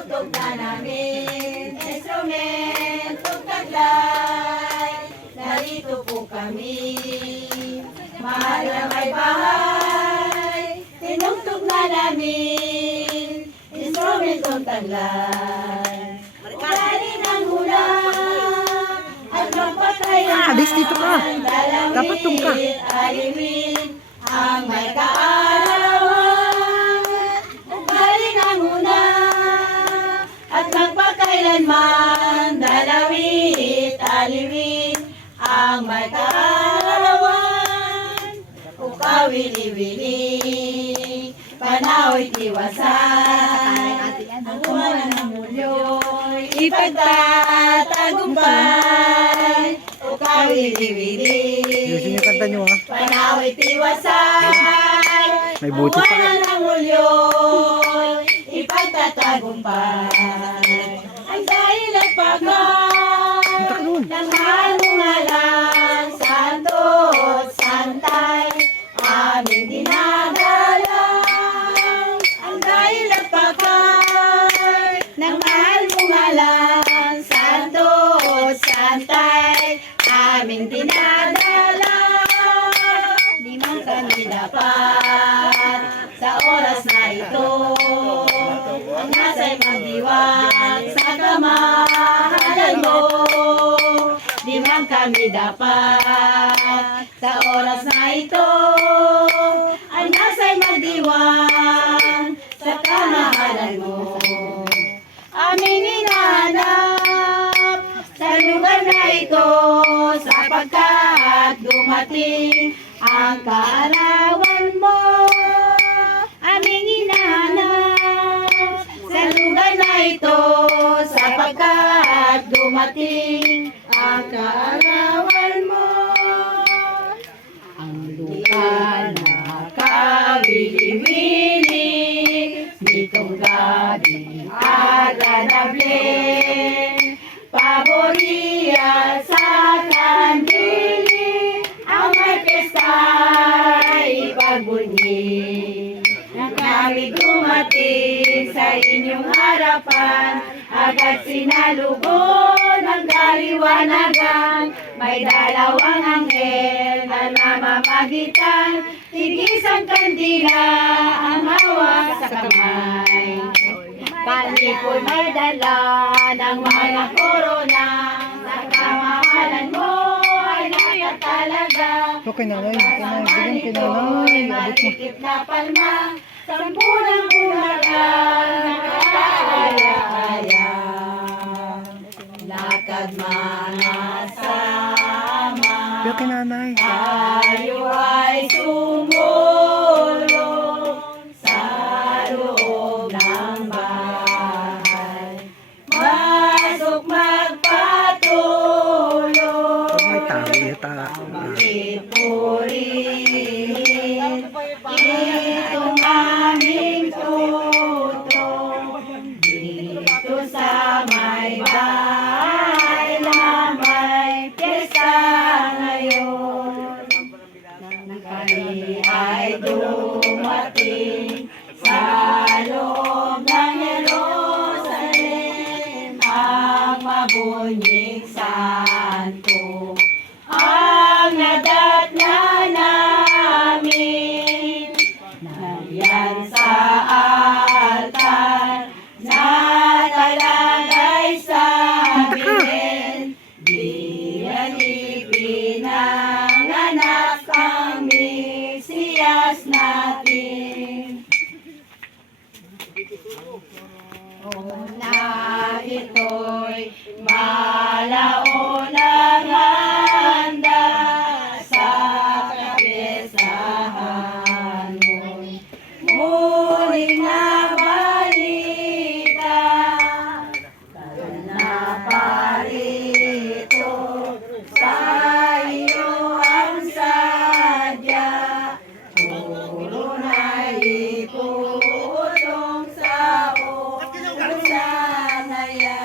Tinugtog na namin, instrumento taglay. Narito po kami, mahal na may bahay. Tinugtog na namin, instrumento taglay. Ugali ng hula, at magpatay ang dito ka. Dapat doon ka. alimin ang may kaarawan. Ugali ng hula, at magpakailanman dalawit alimin ang may kaarawan. Ukawili-wili, panaoy tiwasan, ang kumalan ng mulyo'y ipagtatagumpay. Ukawili-wili, Ayusin yung kanta nyo, ha? panaoy tiwasan, May buti pa. ang kumalan ng mulyo'y ipagtatagumpay. Ang dahil at pagkat ng mahal mo nga lang, santo at santay, aming dinadalang. Ang dahil at pagkat ng mahal mo nga lang, santo at santay, aming dinadalang. Di man kami dapat sa oras na ito, ang nasa'y magdiwag sa kamahalan mo. Di man kami dapat sa oras na ito, ang nasa'y magdiwag sa kamahalan mo. Aming hinahanap sa lugar na ito, sapagkat dumating ang kaarawan mo. Aming hinahanap sa lugar na ito, sapagkat dumating ang kaarawan mo. Ang lugar na kawili-wili, nitong gabi agradable, paboriya sa kandili, ang may pesta'y ipagbunyi. Nang kami dumating sa inyong harapan, agad sinalubon ang kaliwanagan. May dalawang anghel na namamagitan, tigisang kandila ang hawak sa kamay. Paniko'y may dala ng mga korona, sa kamahalan mo ay lahat talaga. Ito kay nanay. Sa Bigyan kay ito'y nanay. Abot mo. malikip na palma, sampunang bulaga, nakaaya-aya. Lakad manasama, Bigyan kay nanay. tayo ay sumulong sa loob ng bahay. Masok magpatulong, May tao. Yata. ipurihin itong aming tutong dito sa may bahay na may piyesta ngayon. Nang kami ay dumating sa loob ng Jerusalem, ang mabunying santo ang nadatna namin. Nariyan sa altar, nakalagay sa bilin, diyan ipinanganak ang Mesiyas natin. Na ito'y malaon ang handa sa kapistahan mo'y muling nabalita. Na parito sa iyo ang sadya, puro na iputong sa sanaya.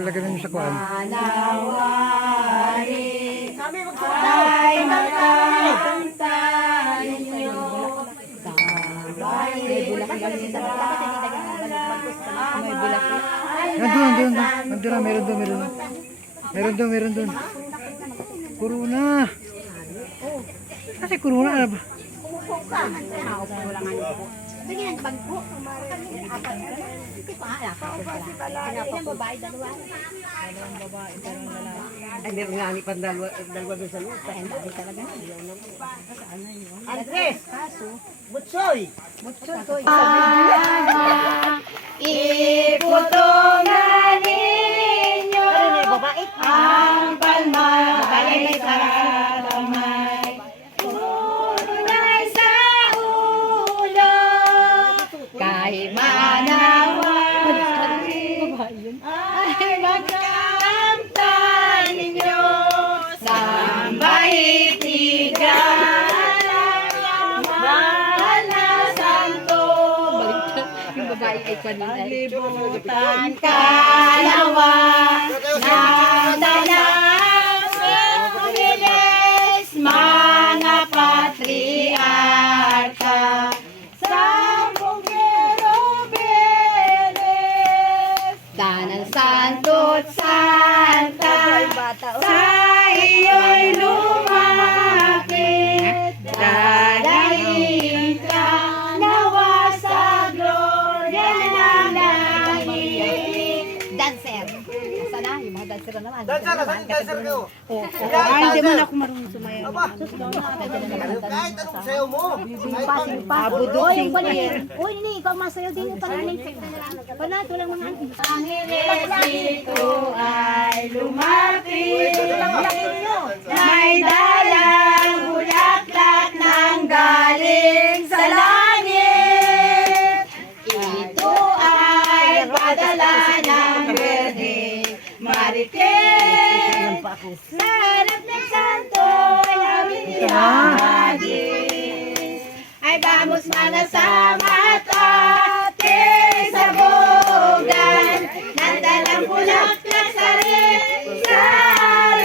Lagyan ninyo sa kuwan. manawari ay magkanta ninyo sa bahay Nandun. Nandun na, meron doon. Corona. Kasi corona ano ba? Ay, meron nga ni pandalwa doon sa lupa. Andres! Butsoy! iputungan ninyo ang palmabay sa kamay tunay sa ulo kay manawari ay magkamtan ninyo sa mahitigan mahal na santo libutan kalawa ng dalawang mga patriarka sampung kerubeles danan santo't santa sa iyo'y lumapit dadahin ka nawa sa gloria ng langit dancer sana yung mga dancer na naman Dancer ko! ay hindi mo na ako marunong sumayaw Kahit anong sayo mo! Abudot Uy, hindi, ikaw masayaw din yung pananing. Panat, walang mga anong. Angeles dito ay lumapit. May dalang bulaklak ng galing sa langit. Ito ay padala ng Berde Marites. Sa harap ng santo ay aming ihahagis. Ay vamos mga samatate sa bogan nandalang bulaklak sa relusal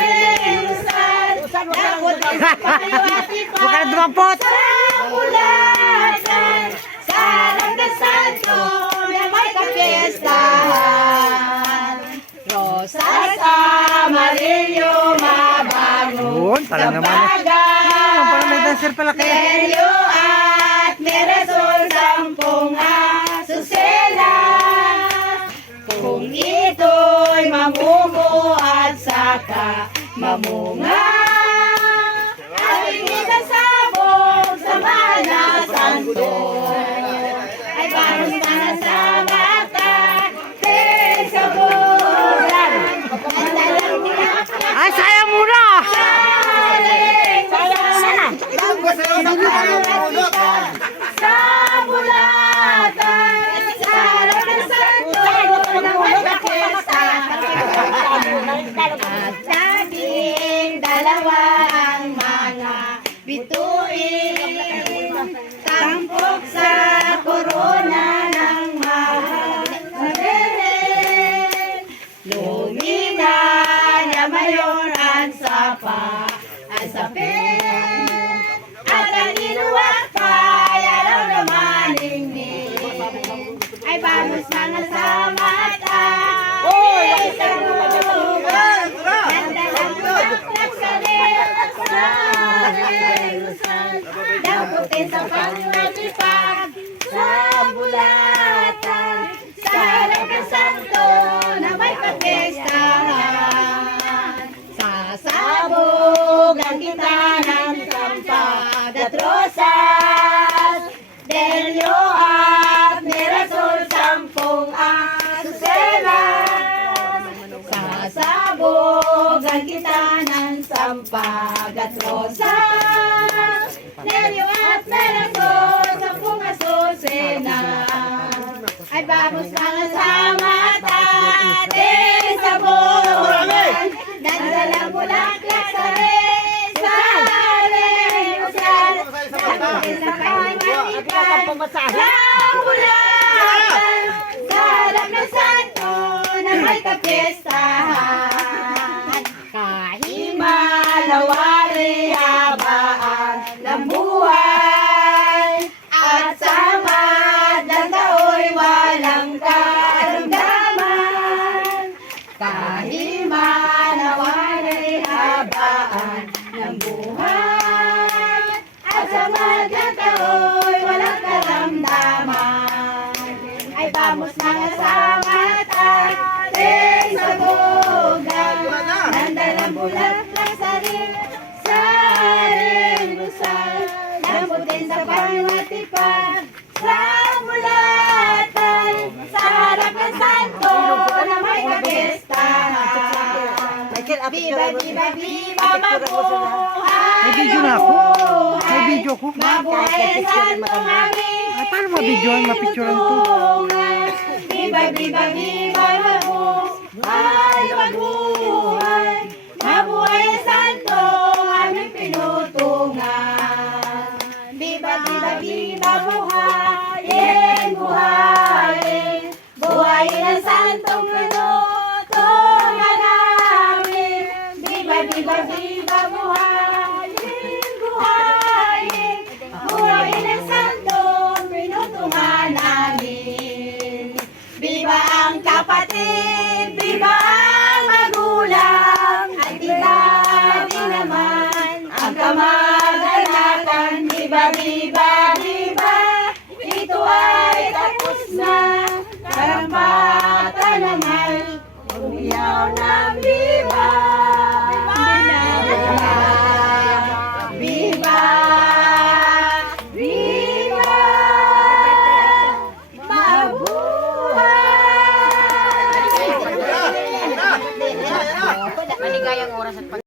lakot sa payuati pa Huwag ka na dumampot! sa ulatan sa harap ng santo na may kapiestahan rosas amarillo mabango Yun, pala naman. Parang may dancer pala kayo. Neryo at Mirasol sampung asusela kung ito'y mamumo at saka mamunga ay isasabog sa mana santo ay parang sana sa mata sa bulan nandalang bulaklak Ay, sayang muna! sa bulatan sa harap ng santo na may kapiesta at naging dalawa ang mga bituin tampok sa korona ng mahal na beren lumina na mayor ang sapa ang sapin at ang inuwak pa ayaw naman ay vamos mga sa mata sa buwan nandalang bulaklak sa relusal daputin sa panglatipag sa bulatan sa harap ng santo na may kapiestahan sasabog ang kita ng sampag at rosas delyo at mirasol sampung asuselas sasabog ang kita ng sampag at rosas delyo at mirasol sampung asuselas ay vamos mga samatate sa buwan nandalang bulaklak sa relusal daputin sa panglatipag sa bulatan sa harap ng santo na may kapiestahan. Kahit malawari habaan ng buhay, at sama ng tao'y walang karamdaman. Kahit malawari habaan ng buhay, at sama ng tao'y walang karamdaman. Ay vamos mga samat ating sabugan, nandalang bulat ng saring lusal, lambutin sa pangatipan, sa mulatan, sa harap ng santo na may kapistahan. Viva, viva, viva, mabuhay! May video na ako. May video ko. Mabuhay ang santong aming Ay, paano ma-videoan? Ma-picturean to. Viva, viva, viva, mabuhay, mabuhay. Mabuhay ang santong aming pinutungan. Viva, viva, viva, buhayin, buhayin. Buhayin ang santong pinutungan namin. Viva, viva, viva, buhayin, buhayin. Buhayin ang santong pinutungan namin. Viva ang kapatid, viva ang magulang, at viva din naman ang kamag-anakan. Viva, viva, viva, ito ay tapos na, karampatan naman, umiyaw ng viva. Viva, viva, mabuhay! Maligayang oras at pag